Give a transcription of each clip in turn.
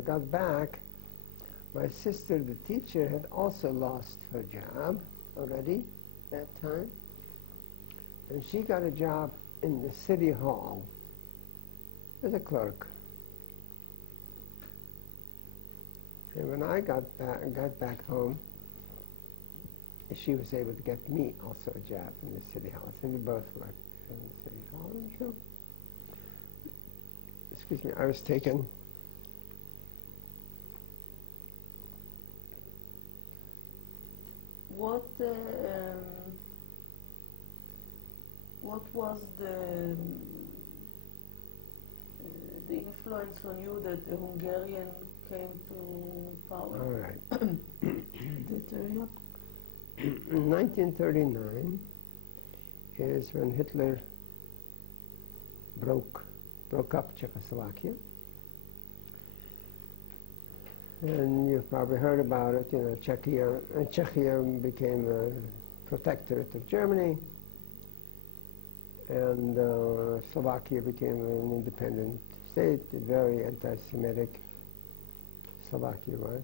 I got back, my sister, the teacher, had also lost her job already that time, and she got a job in the city hall as a clerk. And when I got back home, she was able to get me also a job in the city hall. So we both worked in the city hall until, excuse me, I was taken. What was the influence on you that the Hungarian came to power? All right. That area? 1939 is when Hitler broke up Czechoslovakia. And you've probably heard about it, Czechia became a protectorate of Germany, and Slovakia became an independent state, a very anti-Semitic Slovakia was.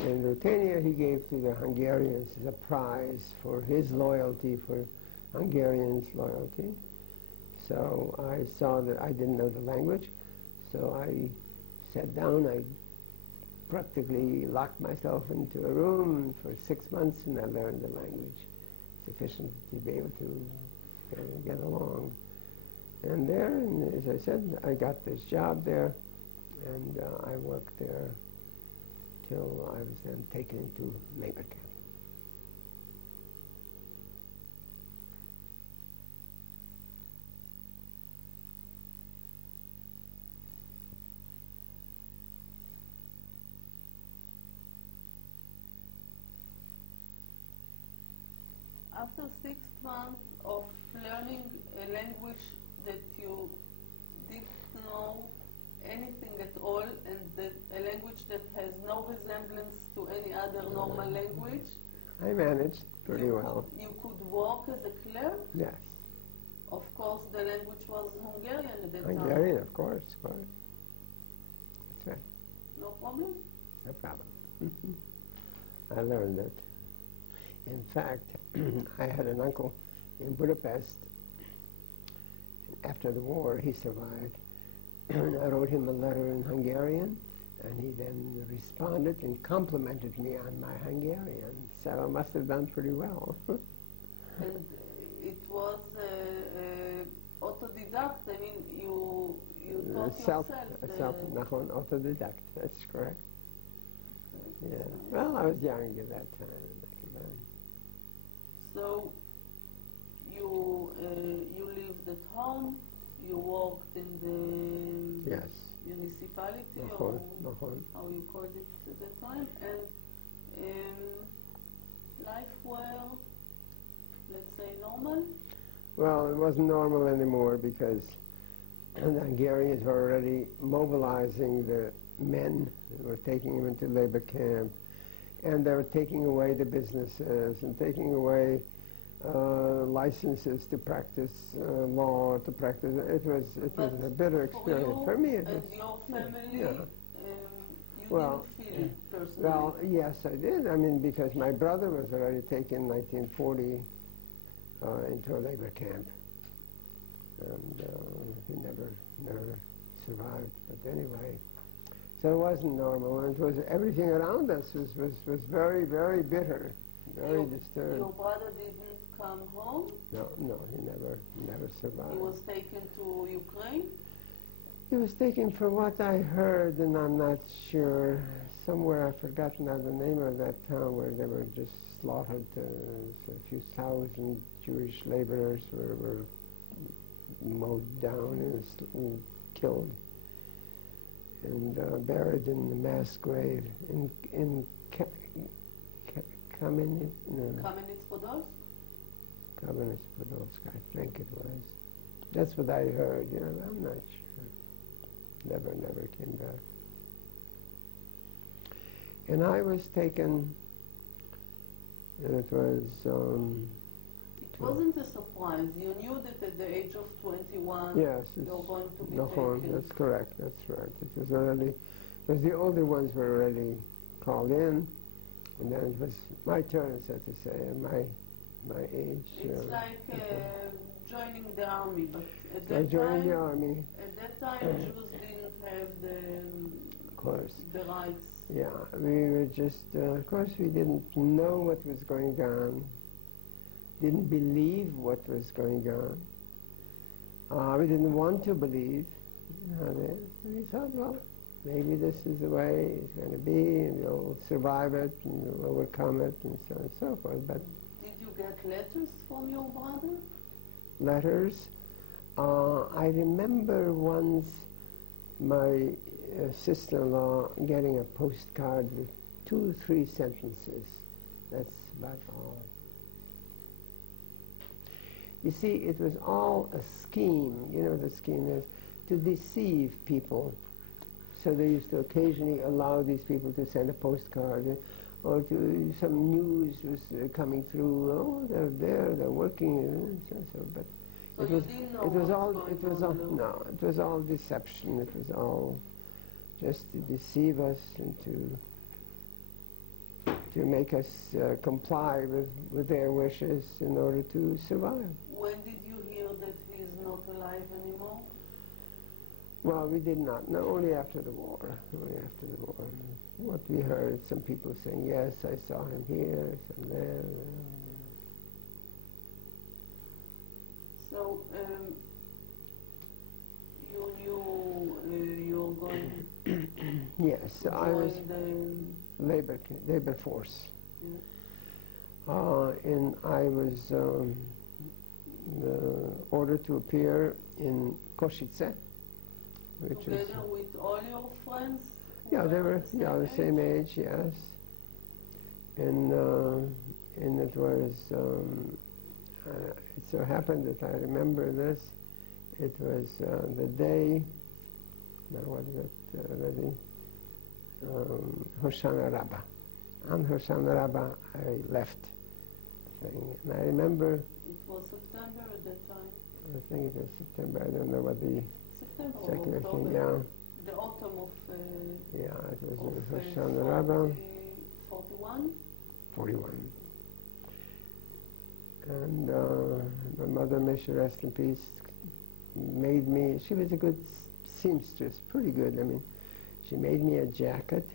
In Ruthenia, he gave to the Hungarians as a prize for his loyalty, for Hungarians' loyalty. So I saw that I didn't know the language, so I sat down, I practically locked myself into a room for 6 months, and I learned the language sufficient to be able to get along. And there, and as I said, I got this job there, and I worked there till I was then taken into labor camp. After 6 months of learning a language that you didn't know anything at all, and that a language that has no resemblance to any other normal language, I managed pretty well. You could work as a clerk? Yes. Of course, the language was Hungarian at that time. Hungarian, of course. That's right. No problem? No problem. I learned it. In fact, I had an uncle in Budapest. After the war, he survived. And I wrote him a letter in Hungarian, and he then responded and complimented me on my Hungarian. So I must have done pretty well. And it was autodidact. I mean, you taught yourself. Autodidact. That's correct. Okay. Yeah. Well, I was young at that time. So you lived at home. You worked in the municipality, or how you called it at the time, and life were, let's say, normal? Well, it wasn't normal anymore because the Hungarians were already mobilizing the men. They were taking them into labor camp, and they were taking away the businesses and taking away licenses to practice law, to practice. It was a bitter experience for me. And your family, yeah. You didn't feel it personally? Well, yes, I did. I mean, because my brother was already taken in 1940 into a labor camp, and he never survived. But anyway, so it wasn't normal, and it was everything around us was very, very bitter, very disturbed. Your brother didn't come home? No, he never survived. He was taken to Ukraine? He was taken, for what I heard, and I'm not sure, somewhere, I've forgotten now the name of that town where they were just slaughtered. A few thousand Jewish laborers were mowed down and killed and buried in the mass grave in Kamenets-Podolsk? Kamenets-Podolsk, I think it was. That's what I heard, I'm not sure. Never came back. And I was taken, and it was... it wasn't a surprise. You knew that at the age of 21 yes, you're going to be taken. That's correct, that's right. It was already because the older ones were already called in, and then it was my turn, so to say, and my age. It's like joining the army, but at I that joined time, the army. at that time, Jews didn't have Of course. the rights. Yeah, we were just, of course, we didn't know what was going on, didn't believe what was going on. We didn't want to believe. We thought, well, maybe this is the way it's going to be, and we'll survive it, and we'll overcome it, and so on and so forth. But Did you get letters from your brother? letters, I remember once my sister-in-law getting a postcard with 2 or 3 sentences. That's about all. You see, it was all a scheme. You know what the scheme is? To deceive people. So they used to occasionally allow these people to send a postcard, or to some news was coming through. Oh, they're there, they're working, but So it you was didn't know it was all what's it going was on all below. no, it was all deception. It was all just to deceive us and to make us comply with their wishes in order to survive. When did you hear that he is not alive anymore? Well, we did not know, only after the war. Only after the war. What we heard, some people saying, yes, I saw him here, some there. So you knew you're going Yes, to I was join labor force. the... And I was ordered to appear in Košice, which Together is... with all your friends? who Yeah, they were the same age? age, yes. And it was, it so happened that I remember this. It was the day, now what is it already? Hoshana Rabbah. On Hoshana Rabbah, I left. And I remember, It was September at that time. I think it was September, I don't know what the September or secular October. thing, yeah. The autumn of Yeah, it was of Hoshana Rabbah. 41. 41. And my mother, may she rest in peace, made me, she was a good seamstress, pretty good. I mean, she made me a jacket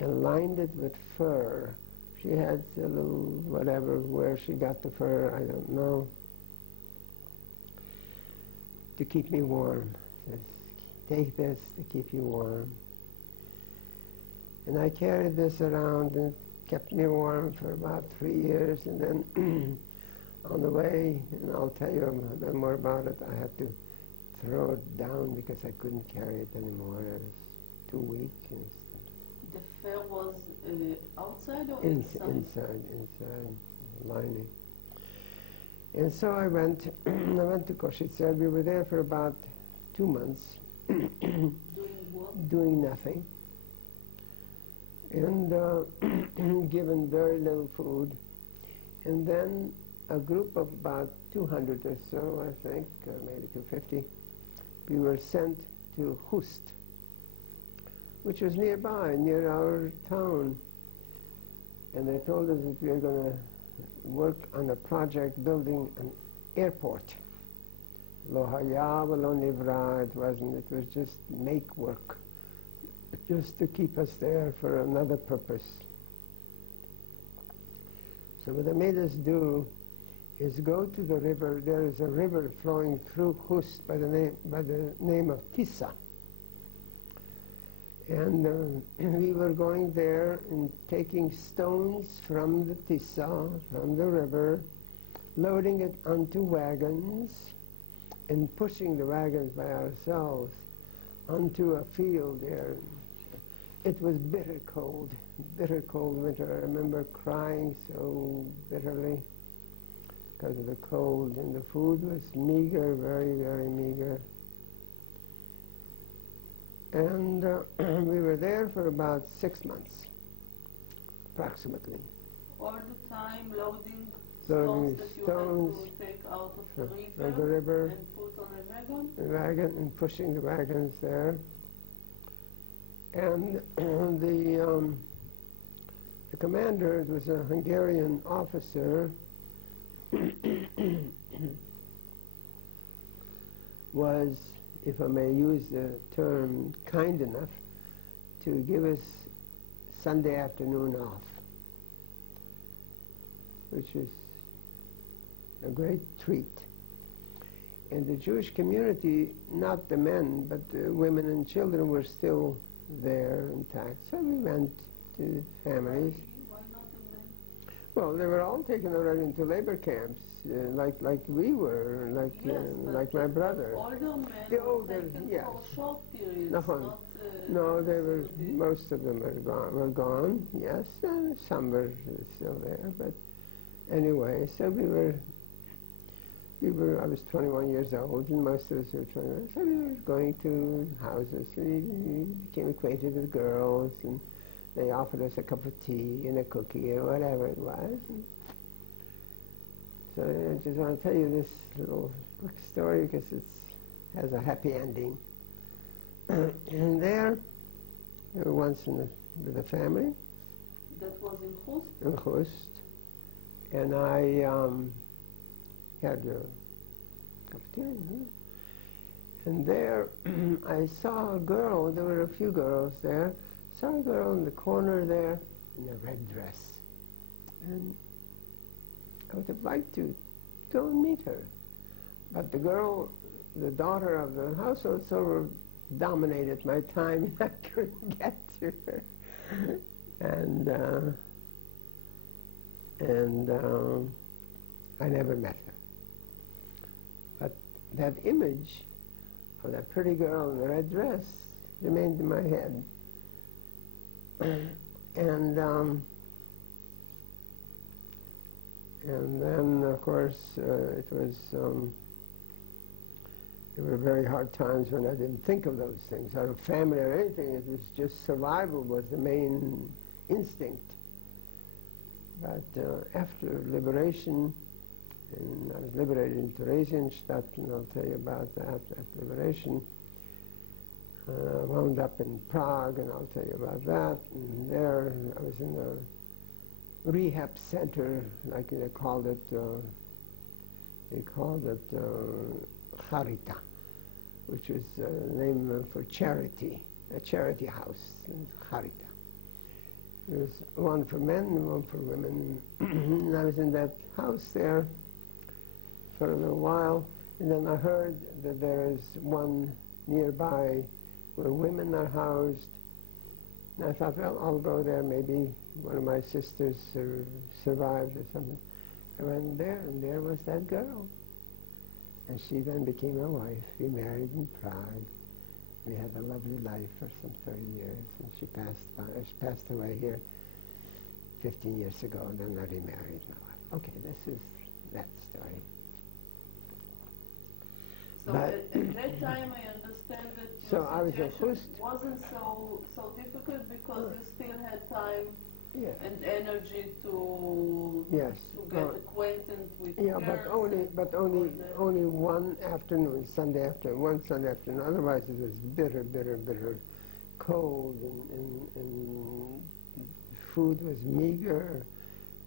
and lined it with fur. She had a little whatever, where she got the fur, I don't know, to keep me warm. Says, take this to keep you warm. And I carried this around and it kept me warm for about 3 years, and then on the way, and I'll tell you a bit more about it, I had to throw it down because I couldn't carry it anymore. I was too weak and stuff. The fair was outside or Inside, lining. And so I went to Košice. We were there for about 2 months, Doing what? doing nothing, and given very little food. And then a group of about 200 or so, I think, or maybe 250, we were sent to Hust, which was nearby, near our town. And they told us that we were going to work on a project building an airport. Lo haya v'lo nivra, it wasn't, it was just make work, just to keep us there for another purpose. So what they made us do is go to the river. There is a river flowing through Hust by the name of Tisa. And we were going there and taking stones from the Tisa, from the river, loading it onto wagons and pushing the wagons by ourselves onto a field there. It was bitter cold winter. I remember crying so bitterly because of the cold, and the food was meager, very, very meager. And we were there for about 6 months, approximately. All the time loading Loading stones that you stones had to take out of the river and put on a wagon? The wagon, and pushing the wagons there. And the commander was a Hungarian officer, was, if I may use the term, kind enough to give us Sunday afternoon off, which is a great treat. In the Jewish community, not the men, but the women and children were still there intact. So we went to families. Why not the men? Well, they were all taken already into labor camps, like we were, like my brother. Older men The were older, taken yes. for short periods, No, not... they were. Most of them were gone. Yes, some were still there. But anyway, so we were. I was 21 years old, and most of us were 21. So we were going to houses. We became acquainted with girls, and they offered us a cup of tea and a cookie or whatever it was. And so I just want to tell you this little quick story because it has a happy ending. And there, we were once with a family. That was in Khust? In Khust. And I had a cup of tea. And there, I saw a girl. There were a few girls there. Saw a girl in the corner there in a red dress. And I would have liked to go and meet her. But the girl, the daughter of the household, sort of dominated my time, and I couldn't get to her. And I never met her. But that image of that pretty girl in the red dress remained in my head. And then, of course, it was, there were very hard times when I didn't think of those things, or family or anything. It was just survival was the main instinct. But after liberation, and I was liberated in Theresienstadt, and I'll tell you about that after liberation. I wound up in Prague, and I'll tell you about that. And there I was in a rehab center, like they called it Charita, which was a name for charity, a charity house in Charita. There was one for men and one for women. And I was in that house there for a little while, and then I heard that there is one nearby where women are housed. And I thought, well, I'll go there. Maybe one of my sisters survived or something. I went there, and there was that girl. And she then became my wife. We married in Prague. We had a lovely life for some 30 years, and she passed away here 15 years ago, and then I remarried my wife. Okay, this is that story. So at that time, I understand that your situation wasn't so difficult because you still had time and energy to get acquainted with girls. but only one afternoon, Sunday afternoon, Otherwise, it was bitter cold, and food was meager,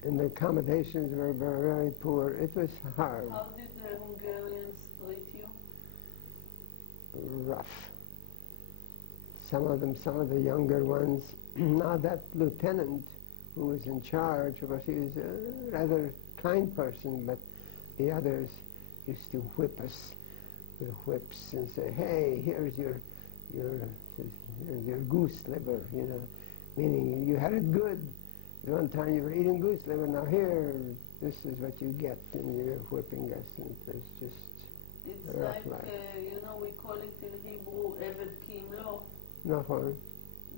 and the accommodations were very poor. It was hard. How did the Hungarians treat you? Rough. Some of the younger ones. Now that lieutenant who was in charge, of course, he was a rather kind person, but the others used to whip us with whips and say, "Hey, here's your goose liver," meaning you had it good. One time you were eating goose liver, now here, this is what you get, and you're whipping us, and it was just it's a rough like, life. We call it in Hebrew, Eved Ki Imlo. No harm.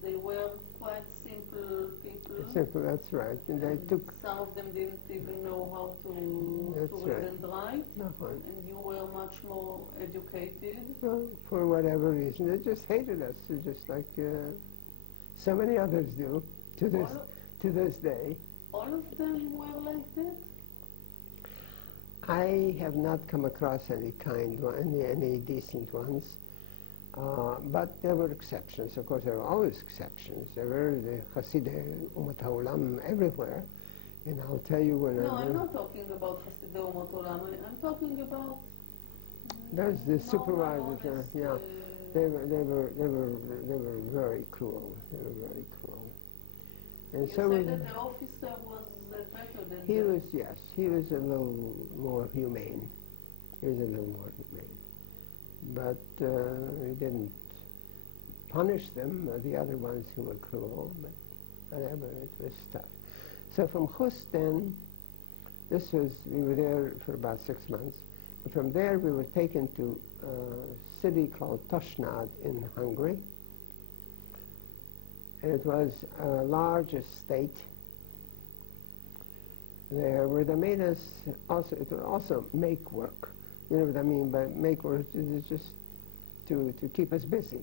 They were quite simple people. Simple, that's right. And they took... Some of them didn't even know how to read and write. No harm. And you were much more educated. Well, for whatever reason, they just hated us, just like so many others do to this day. All of them were like that? I have not come across any kind one, any decent ones. But there were exceptions. Of course, there were always exceptions. There were the Hasidei Umat HaOlam everywhere. And I'll tell you when No, I'm not talking about Hasidei Umot Olam. I'm talking about there's the normal, supervisors. honest, Yeah, they were very cruel. They were very cruel. And you so say that the officer was better than he was. Yes, he was a little more humane. He was a little more humane. But he didn't punish them, the other ones who were cruel, but whatever, it was tough. So from Khust then, we were there for about 6 months. And from there we were taken to a city called Toshnad in Hungary. And it was a large estate there where they made us also make work. You know what I mean by make work? It's just to keep us busy.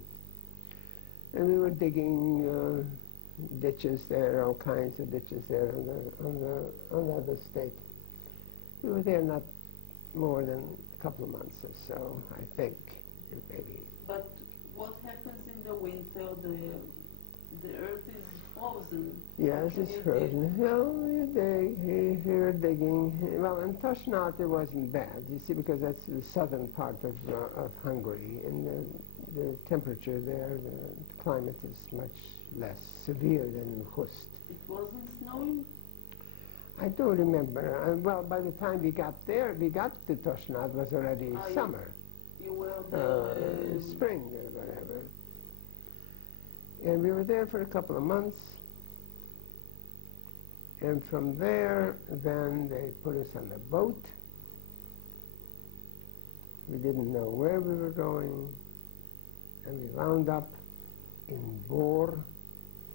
And we were digging ditches there, all kinds of ditches there on the other estate. We were there not more than a couple of months or so, I think, maybe. But what happens in the winter? The earth is frozen. Yes, it's frozen. No, we were digging. Well, in Toshnad it wasn't bad, you see, because that's the southern part of Hungary, and the temperature there, the climate is much less severe than in Khust. It wasn't snowing? I don't remember. Well, by the time we got there, we got to Toshnad, it was already summer. You were there? Spring or whatever. And we were there for a couple of months. And from there, then they put us on a boat. We didn't know where we were going. And we wound up in Bor,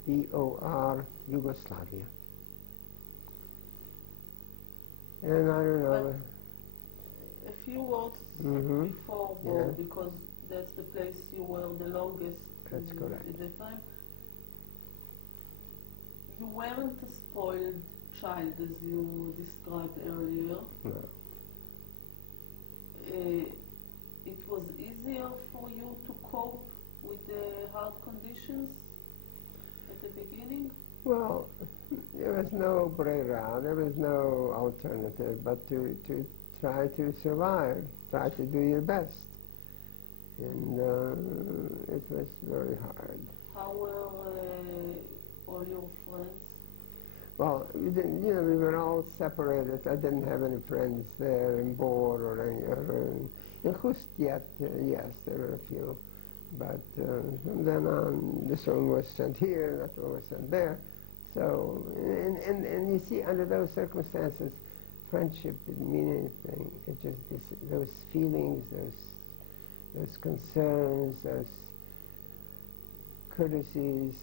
B-O-R, Yugoslavia. And I don't know. But a few words before Bor, because that's the place you were the longest. That's correct. At the time. You weren't a spoiled child, as you described earlier. No. It was easier for you to cope with the hard conditions at the beginning? Well, there was no brera, there was no alternative but to try to survive, try to do your best. And it was very hard. How were all your friends? Well, we didn't, we were all separated. I didn't have any friends there in Bor or any other. In Khust yet, yes, there were a few. But from then on, this one was sent here, that one was sent there. So, and you see, under those circumstances, friendship didn't mean anything. It just, those feelings, those concerns, those courtesies,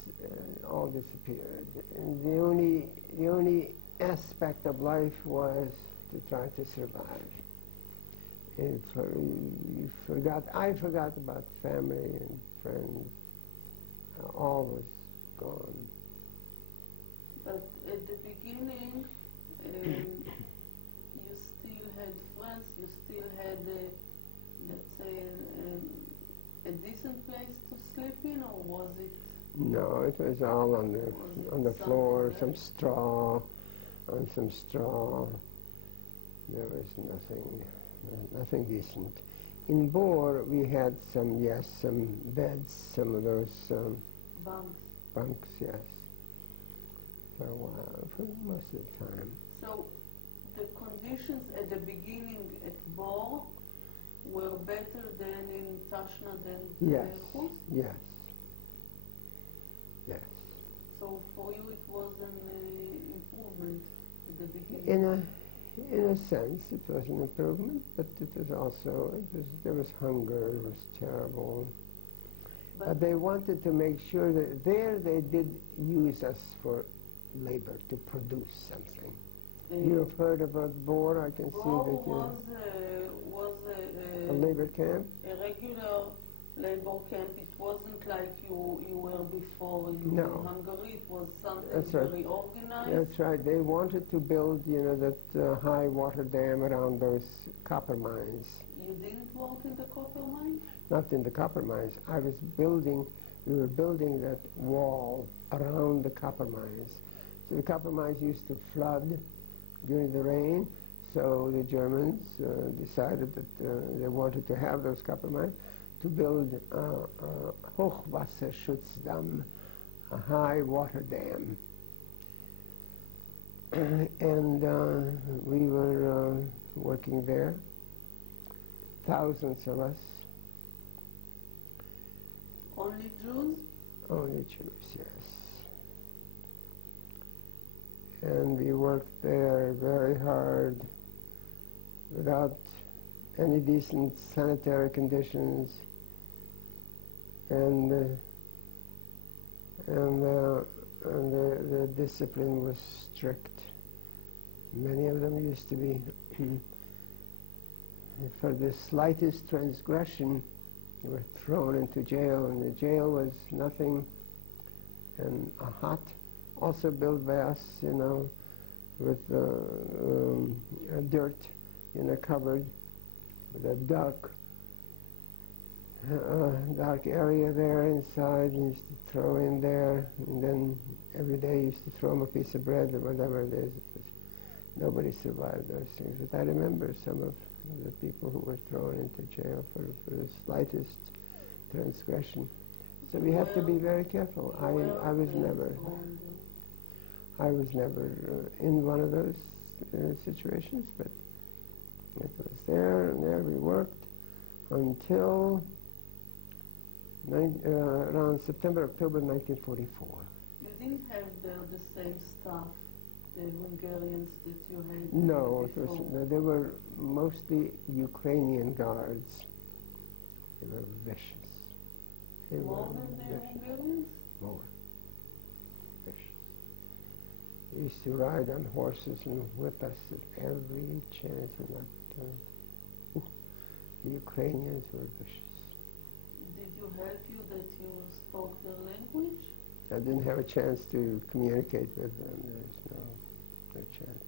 all disappeared. And the only aspect of life was to try to survive. And I forgot about family and friends. All was gone. But at the beginning, you still had friends, you still had, let's say, a decent place to sleep in, or was it? No, it was all on the floor, some straw, on some straw. There was nothing decent. In Bor, we had some beds, some of those bunks, yes, for a while, for most of the time. So the conditions at the beginning at Bor were better than in Toshnad and Khust? Yes. So for you it was an improvement at the beginning? In a sense, it was an improvement, but it was also, there was hunger, it was terrible. But they wanted to make sure that there they did use us for labor, to produce something. You have heard about Bor, I can see that you... was a labor camp? A regular labor camp. It wasn't like you were before in Hungary. It was something very organized. That's right. They wanted to build, that high water dam around those copper mines. you didn't work in the copper mine? Not in the copper mines. We were building that wall around the copper mines. So the copper mines used to flood during the rain, so the Germans decided that they wanted to have those copper mines to build a Hochwasserschutzdamm, a high water dam. And we were working there, thousands of us. Only Jews? Only Jews, yes. And we worked there very hard without any decent sanitary conditions, and the discipline was strict. Many of them used to be, for the slightest transgression, they were thrown into jail, and the jail was nothing, and a hut, also built by us, with dirt in a cupboard, with a dark area there inside. You used to throw in there, and then every day you used to throw them a piece of bread or whatever it is. Nobody survived those things. But I remember some of the people who were thrown into jail for the slightest transgression. So we had to be very careful. I was never in one of those situations, but it was there, and there we worked until around September, October 1944. You didn't have there the same staff, the Hungarians that you had No, before? they were mostly Ukrainian guards. They were vicious. More than the Hungarians? More. Vicious. They used to ride on horses and whip us at every chance. The Ukrainians were vicious. Did you help you that you spoke their language? I didn't have a chance to communicate with them. There's no chance.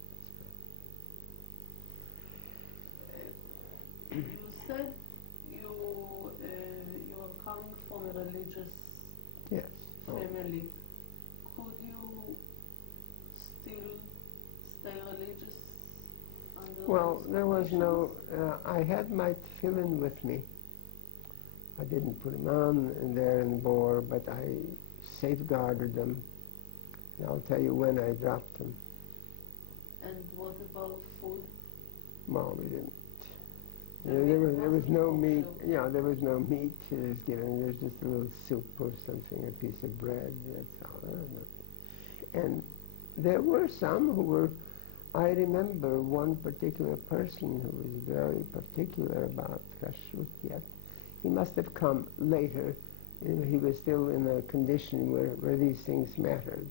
You said you are coming from a religious Yes. family. Could you still stay religious under Well, those there was no. conditions? I had my tefillin with me. I didn't put them on in there anymore, but I safeguarded them. And I'll tell you when I dropped them. And what about food? Well, we didn't. The There meat was wasn't no meat. kosher. There was no meat given. There's just a little soup or something, a piece of bread. That's all. There was nothing. And there were some who were. I remember one particular person who was very particular about kashrut yet. He must have come later. He was still in a condition where these things mattered.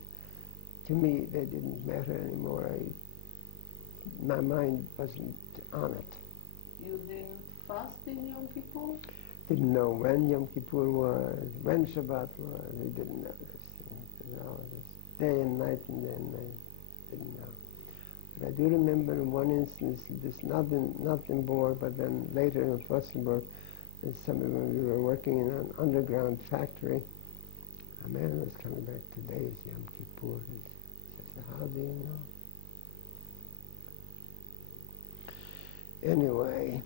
To me, they didn't matter anymore. My mind wasn't on it. You didn't fast in Yom Kippur? Didn't know when Yom Kippur was, when Shabbat was. We didn't know this. It was all this day and night and day and night. Didn't know. But I do remember in one instance, this not in Bor, but then later in Flossenburg, when we were working in an underground factory, a man was coming back, today is Yom Kippur. He says, how do you know? Anyway,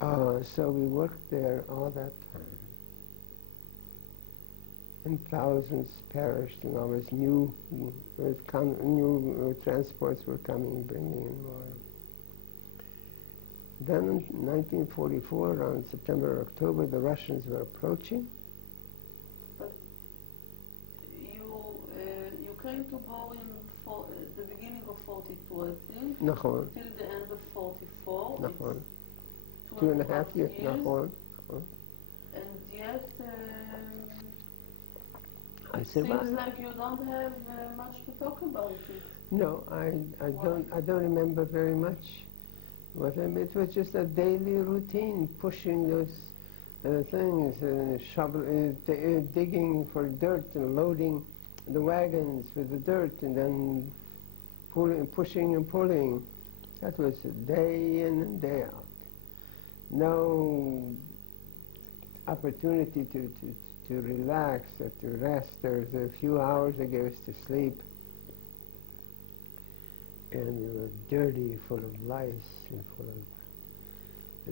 so we worked there all that time. And thousands perished, and always new transports were coming, bringing in more. Then in 1944, around September or October, the Russians were approaching. But you came to Bor in the beginning of 42, I think, Nachon. till the end of 44. Nachon. It's 2.5 years. Nachon. And yet, I it survived. seems like you don't have much to talk about it. No, I don't remember very much. It was just a daily routine, pushing those things, digging for dirt and loading the wagons with the dirt, and then pushing and pulling. That was day in and day out. No opportunity to relax or to rest. There was a few hours they gave us to sleep. And we were dirty, full of lice, and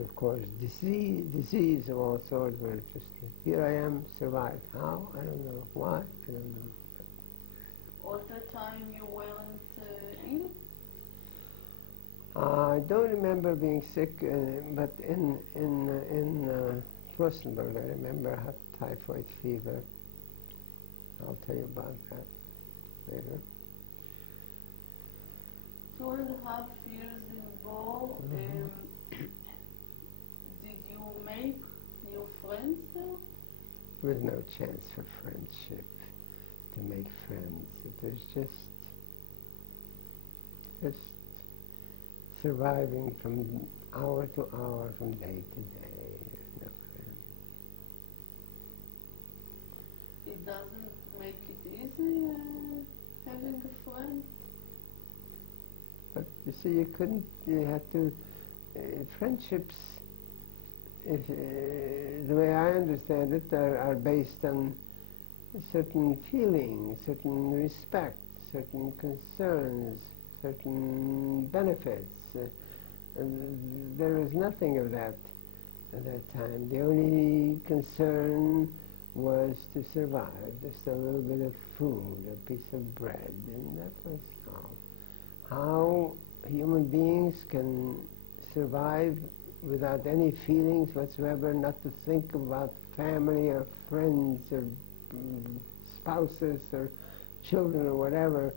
of course, disease of all sorts. Were just, here I am, survived. How? I don't know. Why? I don't know. All the time you weren't ill? I don't remember being sick, but in Fürstenberg, I remember I had typhoid fever. I'll tell you about that later. 2.5 years in Bo, did you make new friends there? There was no chance for friendship, to make friends. It was just surviving from hour to hour, from day to day. No friends. It doesn't make it easy having a friend? But you see, you had to, friendships, the way I understand it, are based on certain feelings, certain respect, certain concerns, certain benefits. And there was nothing of that at that time. The only concern was to survive, just a little bit of food, a piece of bread, and that was all. How human beings can survive without any feelings whatsoever, not to think about family or friends or spouses or children or whatever.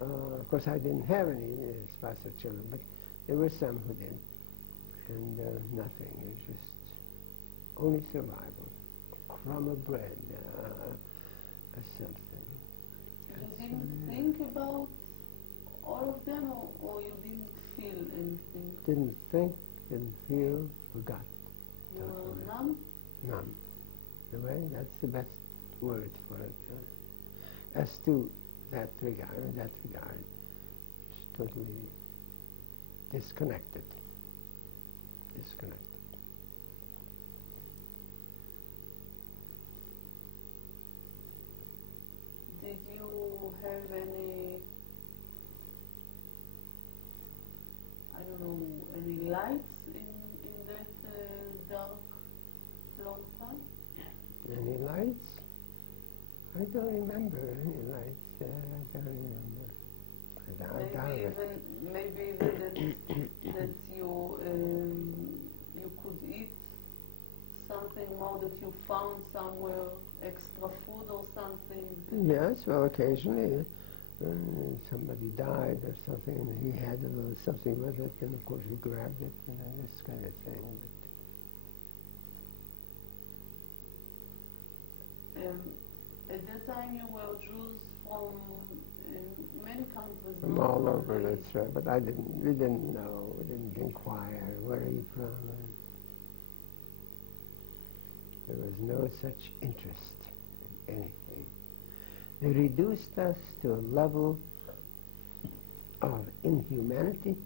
Of course, I didn't have any spouse or children, but there were some who did. And nothing. It was just only survival. A crumb of bread or something. You didn't think about all of them, or you didn't feel anything? Didn't think, didn't feel, forgot. You were numb? Numb. In a way, that's the best word for it. As to that regard, it's totally disconnected. Did you have any, I don't know, any lights in that dark, long time? Any lights? I don't remember any lights. I don't remember. I doubt it. Maybe even that you could eat something more that you found somewhere, extra food or something. Yes, well, occasionally somebody died or something, and he had a little something with it, and of course he grabbed it, this kind of thing. At that time you were Jews from many countries. From all over, that's right. But we didn't know, we didn't inquire, where are you from? There was no such interest in anything. They reduced us to a level of inhumanity